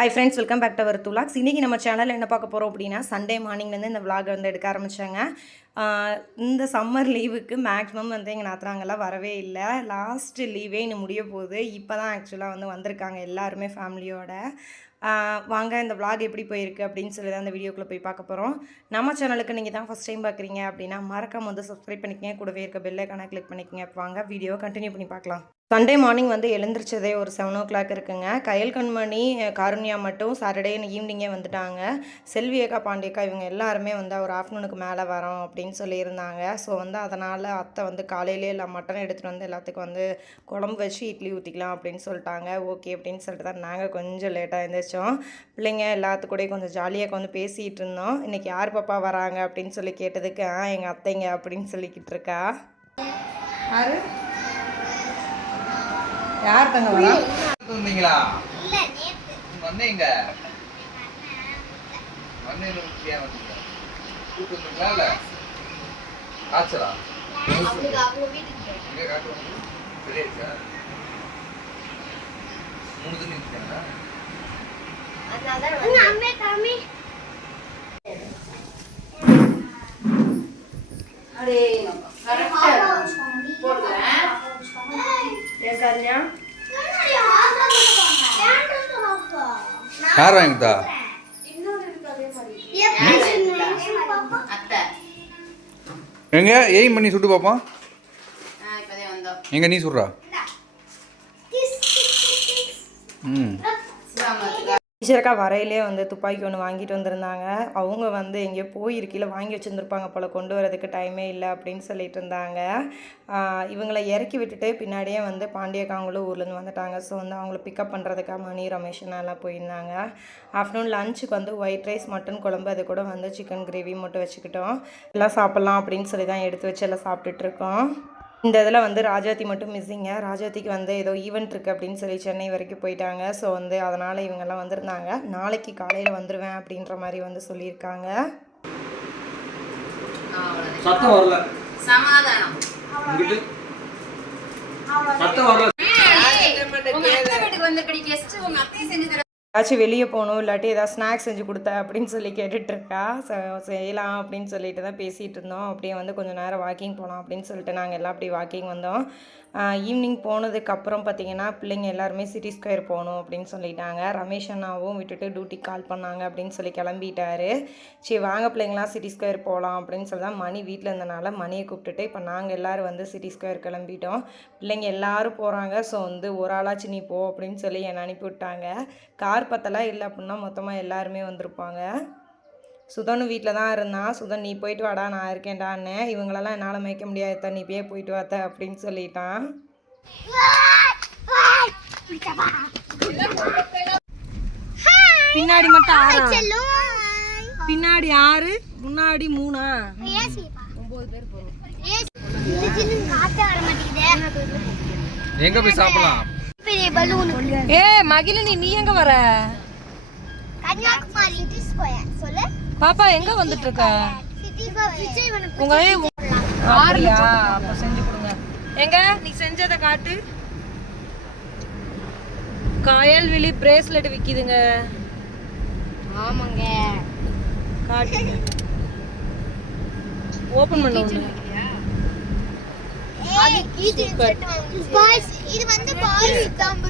Hi friends, welcome back to our vlogs. இன்னைக்கு நம்ம சேனல்ல என்ன பார்க்க போறோம் அப்படினா சண்டே மார்னிங்ல இருந்து இந்த vlog வந்து எடுக்க ஆரம்பிச்சாங்க. இந்த சம்மர் லீவுக்கு மேக்ஸिमम வந்து எங்க நாத்தனாங்கலாம் வரவே இல்ல. லாஸ்ட் லீவே இன்னும் முடிய போகுது. இப்பதான் ஆக்சுவலா வந்து வந்திருக்காங்க எல்லாரும் ஃபேமிலியோட. வாங்க இந்த vlog எப்படி போயிருக்கு அப்படினு சொல்லி தான் இந்த வீடியோக்குள்ள போய் பார்க்க போறோம். நம்ம சேனலுக்கு நீங்க தான் ஃபர்ஸ்ட் டைம் பார்க்கறீங்க அப்படினா மறக்காம வந்து Subscribe பண்ணிக்கங்க. கூடவே இருக்க பெல் ஐகானை கிளிக் பண்ணிக்கங்க. வாங்க வீடியோ கண்டினியூ பண்ணி பார்க்கலாம். சண்டே மார்னிங் வந்து எழுந்திரிச்சதே ஒரு 7 o'clock இருக்குங்க. கயல் கண்மணி காருண்யா மட்டும் சாட்டர்டே ஈவினிங்கே வந்துட்டாங்க. செல்வியக்கா பாண்டியக்கா இவங்க எல்லாருமே வந்து ஒரு ஆஃப்டர்நூனுக்கு மேலே வரோம் அப்படின்னு சொல்லியிருந்தாங்க. ஸோ வந்து அதனால் அத்தை வந்து காலையிலே எல்லாம் மட்டன் எடுத்துகிட்டு வந்து எல்லாத்துக்கும் வந்து குழம்பு வச்சு இட்லி ஊற்றிக்கலாம் அப்படின்னு சொல்லிட்டாங்க. ஓகே அப்படின்னு சொல்லிட்டு தான் நாங்கள் கொஞ்சம் லேட்டாக எழுந்திரிச்சோம். பிள்ளைங்க எல்லாத்துக்கூடயும் கொஞ்சம் ஜாலியாக வந்து பேசிகிட்டு இருந்தோம். இன்றைக்கி யார் பாப்பா வராங்க அப்படின்னு சொல்லி கேட்டதுக்கு எங்கள் அத்தைங்க அப்படின்னு சொல்லிக்கிட்டு இருக்கா. யார் தங்க வரா? வந்தீங்களா? இல்ல நேத்து வந்தீங்க. வந்தீங்க முக்கிய வந்தீங்க. கூட்டி வந்தீங்களா இல்ல? ஆச்சரா. அவங்க வீட்டுக்கு எங்க காட்டுவாங்க? வெளியேச்சா? மூணு தினம் இருக்காங்க. அதனால உங்க அம்மே காமி. அரே கரெக்ட்டா போடுங்க. ஏகாரியா யார் வாங்கிட்டா? எங்க ஏய் பண்ணி சுட்டு பாப்போம். எங்க நீ சுடுறா? டீச்சருக்கா வரையிலே வந்து துப்பாக்கி ஒன்று வாங்கிட்டு வந்திருந்தாங்க. அவங்க வந்து எங்கேயோ போயிருக்கையில் வாங்கி வச்சுருந்துருப்பாங்க போல், கொண்டு வரதுக்கு டைமே இல்லை அப்படின்னு சொல்லிட்டு இருந்தாங்க. இவங்களை இறக்கி விட்டுட்டு பின்னாடியே வந்து பாண்டியக்காங்களும் ஊர்லேருந்து வந்துட்டாங்க. ஸோ வந்து அவங்கள பிக்கப் பண்ணுறதுக்காக மணி ரமேஷனெல்லாம் போயிருந்தாங்க. ஆஃப்டர்நூன் லஞ்சுக்கு வந்து ஒயிட் ரைஸ் மட்டன் குழம்பு, அது கூட வந்து சிக்கன் கிரேவி மட்டும் வச்சுக்கிட்டோம். எல்லாம் சாப்பிட்லாம் அப்படின்னு சொல்லி தான் எடுத்து வச்சு எல்லாம் சாப்பிட்டுட்ருக்கோம். இந்த இதில் வந்து ராஜாத்தி மட்டும் மிஸ்ஸிங்க. ராஜாத்திக்கு வந்து ஏதோ ஈவெண்ட் இருக்குது அப்படின்னு சொல்லி சென்னை வரைக்கும் போயிட்டாங்க. ஸோ வந்து அதனால் இவங்கெல்லாம் வந்திருந்தாங்க. நாளைக்கு காலையில் வந்துடுவேன் அப்படின்ற மாதிரி வந்து சொல்லியிருக்காங்க. சத்தம் வரல, சமாதானம் சத்தம் வரல. ஏதாச்சும் வெளியே போகணும் இல்லாட்டி ஏதாவது ஸ்நாக்ஸ் செஞ்சு கொடுத்த அப்படின்னு சொல்லி கேட்டுட்ருக்கா. செய்யலாம் அப்படின்னு சொல்லிட்டு தான் பேசிகிட்டு இருந்தோம். அப்படியே வந்து கொஞ்சம் நேரம் வாக்கிங் போகலாம் அப்படின்னு சொல்லிட்டு நாங்கள் எல்லாம் அப்படி வாக்கிங் வந்தோம். ஈவினிங் போனதுக்கப்புறம் பார்த்திங்கன்னா பிள்ளைங்க எல்லாருமே சிட்டி ஸ்கொயர் போகணும் அப்படின்னு சொல்லிட்டாங்க. ரமேஷ் அண்ணாவும் விட்டுட்டு டியூட்டிக்கு கால் பண்ணாங்க அப்படின்னு சொல்லி கிளம்பிட்டாரு. சரி வாங்க பிள்ளைங்களாம் சிட்டி ஸ்கொயர் போகலாம் அப்படின்னு சொல்லி தான் மணி வீட்டில் இருந்தனால மணியை கூப்பிட்டுட்டு இப்போ நாங்கள் எல்லோரும் வந்து சிட்டி ஸ்கொயர் கிளம்பிட்டோம். பிள்ளைங்க எல்லோரும் போகிறாங்க. ஸோ வந்து ஒரு ஆளாச்சு நீ போ அப்படின்னு சொல்லி என்னை அனுப்பி விட்டாங்க. கார் பத்தலாம் இல்லை அப்படின்னா மொத்தமாக எல்லாருமே வந்திருப்பாங்க. சுதன் வீட்டில் தான் இருந்தான். சுதன் நீ போயிட்டு வாடா நான் இருக்கேன்டான்னு. இவங்களெல்லாம் என்னால் மேய்க்க முடியாது, நீ போய் போயிட்டு வாத்த அப்படின்னு சொல்லிட்டான். பின்னாடி மட்டும் 6, பின்னாடி 6, முன்னாடி 3, 9 பேர் போறோம். எங்க போய் சாப்பிடலாம்? மகிழினி நீ எங்க வர? கன்னியாகுமரி சிட்டி ஸ்கொயர் சொல்லு பாப்பா எங்க வந்துட்டு இருக்க? உங்க ஆறுல அப்ப செஞ்சு கொடுங்க. எங்க நீ செஞ்சதை காட்டு. காயல்விழி பிரேஸ்லெட் விக்குதுங்க. ஆமாங்க காட்டு. ஓபன் பண்ணு. இது வந்து பால்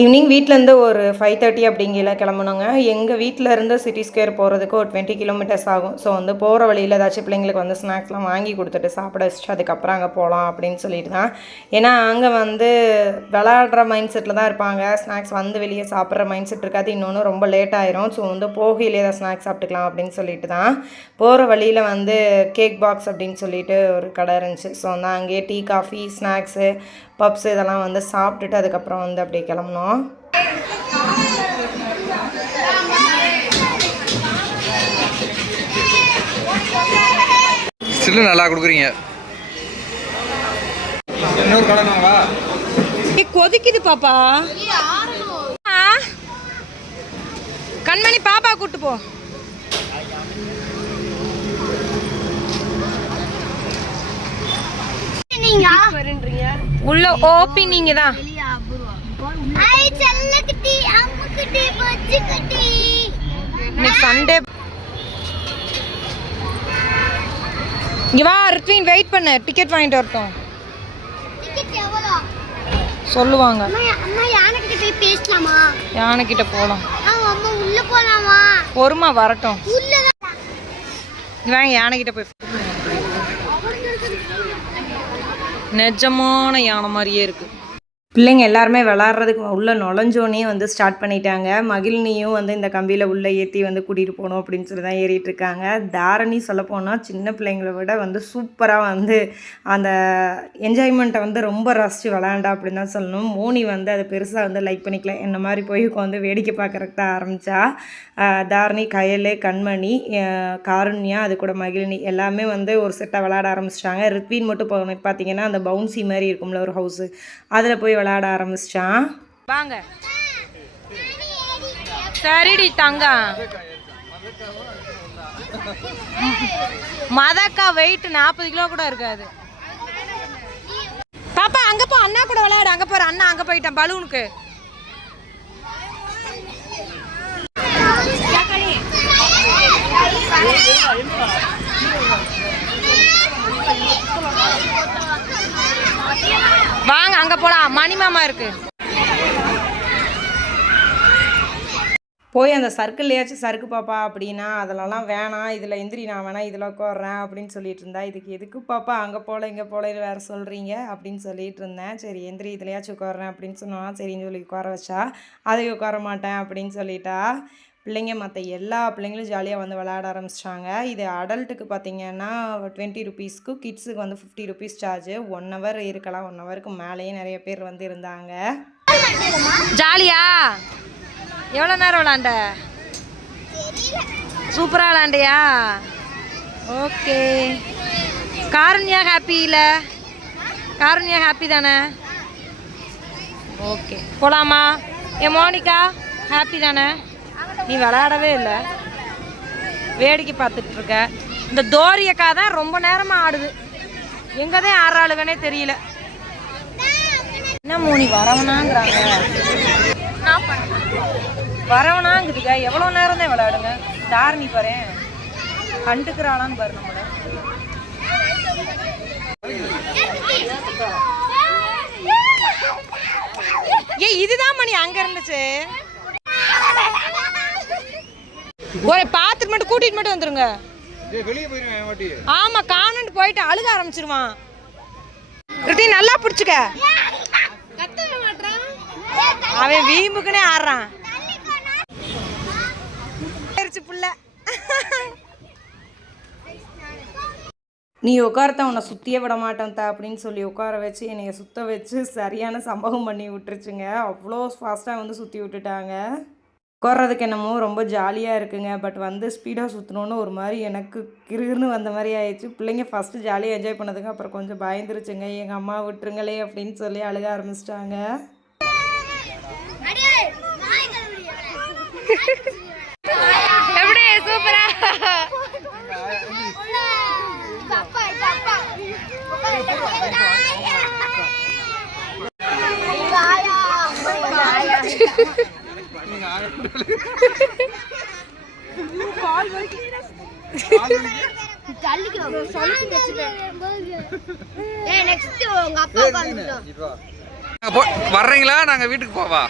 ஈவினிங் வீட்டிலேருந்து ஒரு 5:30 அப்படிங்கிற கிளம்பணுங்க. எங்கள் வீட்டில் இருந்து சிட்டி ஸ்கொயர் போகிறதுக்கு ஒரு 20 kilometers ஆகும். ஸோ வந்து போகிற வழியில் ஏதாச்சும் பிள்ளைங்களுக்கு வந்து ஸ்நாக்ஸ்லாம் வாங்கி கொடுத்துட்டு சாப்பிட வச்சுட்டு அதுக்கப்புறம் அங்கே போகலாம் அப்படின்னு சொல்லிட்டு தான். ஏன்னா அங்கே வந்து விளாடுற மைண்ட் செட்டில் தான் இருப்பாங்க. ஸ்நாக்ஸ் வந்து வெளியே சாப்பிட்ற மைண்ட் செட் இருக்காது. இன்னொன்று ரொம்ப லேட் ஆயிரும். ஸோ வந்து போகையிலே ஏதாவது ஸ்நாக்ஸ் சாப்பிட்டுக்கலாம் அப்படின்னு சொல்லிட்டு தான். போகிற வழியில் வந்து கேக் பாக்ஸ் அப்படின்னு சொல்லிட்டு ஒரு கடை இருந்துச்சு. ஸோ வந்து அங்கேயே டீ காஃபி ஸ்நாக்ஸு பப்ஸ் இதெல்லாம் வந்து சாப்பிட்டுட்டு அதுக்கப்புறம் வந்து அப்படியே கிளம்புனோம். சில்லு நல்லா கொடுக்குறீங்க. இன்னொரு கடனாவா? கொதிக்குது பாப்பா. கண்மணி பாப்பா கூட்டு போ. உள்ள ஓபி நீங்க தான் இன்னைக்கு சண்டே. இங்க வா ரித்வின், வெயிட் பண்ணு, டிக்கெட் வாங்கிட்டு வரட்டும். சொல்லுவாங்க. யானை கிட்ட போலாம். பொறுமா வரட்டும். வாங்க யானை கிட்ட போய். நிஜமான யானை மாதிரியே இருக்கு. பிள்ளைங்க எல்லாருமே விளாட்றதுக்கு உள்ளே நுழைஞ்சோன்னே வந்து ஸ்டார்ட் பண்ணிட்டாங்க. மகிழ்னியும் வந்து இந்த கம்பியில் உள்ளே ஏற்றி வந்து கூட்டிகிட்டு போகணும் அப்படின்னு சொல்லி தான் ஏறிட்டு இருக்காங்க. தாரணி சொல்லப்போனால் சின்ன பிள்ளைங்களை விட வந்து சூப்பராக வந்து அந்த என்ஜாய்மெண்ட்டை வந்து ரொம்ப ரசித்து விளாண்டா அப்படின்னு தான் சொல்லணும். மோனி வந்து அதை பெருசாக வந்து லைக் பண்ணிக்கல. என்ன மாதிரி போய் உட்காந்து வேடிக்கை பார்க்குறதுக்கு தான் ஆரம்பித்தா. தாரணி, கயல், கண்மணி, காருண்யா, அது கூட மகிழினி எல்லாமே வந்து ஒரு செட்டாக விளாட ஆரம்பிச்சிட்டாங்க. ரித்வின் மட்டும் பார்த்தீங்கன்னா அந்த பவுன்சி மாதிரி இருக்கும்ல ஒரு ஹவுஸு, அதில் போய் விளையாட ஆரம்பிச்சிட்டான். வாங்க சரிடி தங்க. மதக்கா வெயிட் 40 கிலோ கூட இருக்காது. பாப்பா அங்க போ, அண்ணா கூட விளையாடு. அங்க போற அண்ணா அங்க போயிட்டான் பலூனுக்கு. வாங்க அங்க போலாம், மணி மாமா இருக்கு. போய் அந்த சர்க்கிள்லையாச்சும் சறுக்கு பாப்பா அப்படின்னா அதிலலாம் வேணாம், இதில் எந்திரி, நான் வேணா இதில் உட்காடுறேன் அப்படின்னு சொல்லிட்டு இருந்தா. இதுக்கு எதுக்கு பாப்பா அங்கே போகல இங்கே போகல வேறு சொல்கிறீங்க அப்படின்னு சொல்லிட்டு இருந்தேன். சரி எந்திரி, இதுலையாச்சும் உட்காடுறேன் அப்படின்னு சொன்னால் சரின்னு சொல்லி உட்கார வச்சா. அதை உட்கார மாட்டேன் அப்படின்னு சொல்லிட்டா. பிள்ளைங்க மற்ற எல்லா பிள்ளைங்களும் ஜாலியாக வந்து விளையாட ஆரம்பிச்சிட்டாங்க. இது அடல்ட்டுக்கு பார்த்திங்கன்னா 20 ருபீஸ்க்கு, கிட்ஸுக்கு வந்து 50 ருபீஸ் சார்ஜு. 1 ஹவர் இருக்கலாம், 1 ஹவருக்கு மேலேயே நிறைய பேர் வந்து இருந்தாங்க. ஜாலியா எவ்வளோ நேரம் விளாண்ட? சூப்பராக விளாண்டியா? ஓகே. காருண்யா ஹாப்பி இல்லை? காருண்யா ஹாப்பி தானே? ஓகே போகலாமா? என் மோனிகா ஹாப்பி தானே? நீ விளையாடவே இல்லை, வேடிக்கை பார்த்துட்ருக்க. இந்த தோரியக்கா தான் ரொம்ப நேரமாக ஆடுது. எங்கே தான் ஆடுறாளுகனே தெரியல. என்ன மோனி வரவனாங்கிறாங்க, வரவனாங்குதுங்க. எவ்வளோ நேரம் தான் விளையாடுங்க. தாரணி பாரு கண்டுக்கிறாளான்னு பாரு நம்மள. இதுதான் மணி அங்க இருந்துச்சு. ஒரு பாத்துட்டு மட்டும் கூட்டிட்டு மட்டும் வந்துருங்க. ஆமா காணன்ட்டு போயிட்டு அழுக ஆரம்பிச்சிருவான். நல்லா பிடிச்சுக்க. அவன் வீம்புக்குனே ஆடுறான். புள்ள நீ உட்காரத்த உன்னை சுற்றியே விட மாட்டேன் அப்படின்னு சொல்லி உட்கார வச்சு என்னைய சுற்ற வச்சு சரியான சம்பவம் பண்ணி விட்டுருச்சுங்க. அவ்வளோ ஃபாஸ்ட்டாக வந்து சுற்றி விட்டுட்டாங்க. உட்கார்றதுக்கு என்னமோ ரொம்ப ஜாலியாக இருக்குங்க. பட் வந்து ஸ்பீடாக சுற்றணுன்னு ஒரு மாதிரி எனக்கு கிருன்னு வந்த மாதிரி ஆயிடுச்சு. பிள்ளைங்க ஃபஸ்ட்டு ஜாலியாக என்ஜாய் பண்ணதுங்க, அப்புறம் கொஞ்சம் பயந்துருச்சுங்க. எங்கள் அம்மா விட்டுருங்களே அப்படின்னு சொல்லி அழுக ஆரம்பிச்சிட்டாங்க. எப்படி சூப்பரா வர்றீங்களா? நாங்க வீட்டுக்கு போவா.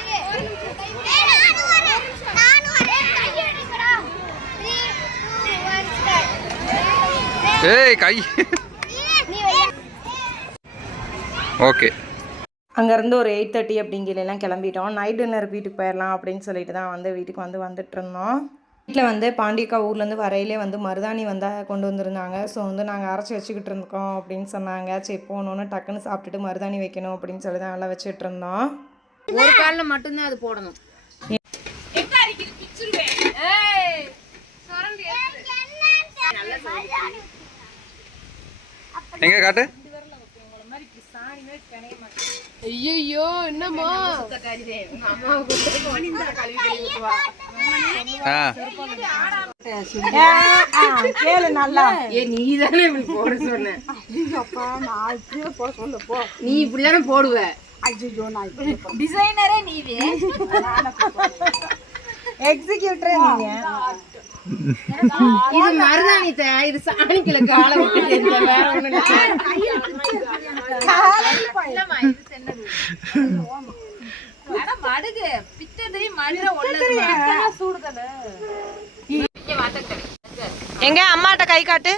ஏய் கை ஓகே. அங்கேருந்து ஒரு 8:30 அப்படிங்கலாம் கிளம்பிட்டோம். நைட் டின்னர் வீட்டுக்கு போயிடலாம் அப்படின்னு சொல்லிட்டு தான் வந்து வீட்டுக்கு வந்துட்டு இருந்தோம். வீட்டில் வந்து பாண்டியக்கா ஊர்லேருந்து வரையிலே வந்து மருதாணி கொண்டு வந்திருந்தாங்க. ஸோ வந்து நாங்கள் அரைச்சி வச்சுக்கிட்டு இருக்கோம் அப்படின்னு சொன்னாங்க. சரி போகணுன்னு டக்குன்னு சாப்பிட்டுட்டு மருதாணி வைக்கணும் அப்படின்னு சொல்லி தான் நல்லா வச்சுட்டு இருந்தோம். ஒரு காலில் மட்டும்தான் அது போடணும். எங்க காட்டு. ஐயோ என்னமா கேளு நல்லா. நீ தானே இப்படி போட சொன்ன. நீ இப்படிதானே போடுவ. டிசைனரே நீவே. எக்ஸிக்யூட்டரே நீங்க. இது மருதாணி இது சாணிக்கல காலம் வேற ஒண்ணு மடுகு பித்ததை மடுற எங்க அம்மாட்ட கை காட்டு.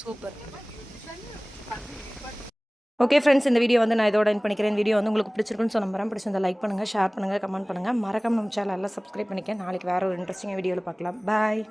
சூப்பர். ஓகே ஃப்ரெண்ட்ஸ், இந்த வீடியோ வந்து நான் இதோட எண்ட் பண்ணிக்கிறேன். வீடியோ வந்து உங்களுக்கு பிடிச்சிருக்குன்னு சொன்ன நம்புறேன். பிடிச்சிருந்தா லைக் பண்ணுங்கள், ஷேர் பண்ணுங்கள், கமெண்ட் பண்ணுங்கள். மறக்காம நம்ம சேனலில் சப்ஸ்கிரைப் பண்ணிக்க. நாளைக்கு வேறு ஒரு இன்ட்ரெஸ்டிங்காக வீடியோவில் பார்க்கலாம். பாய்.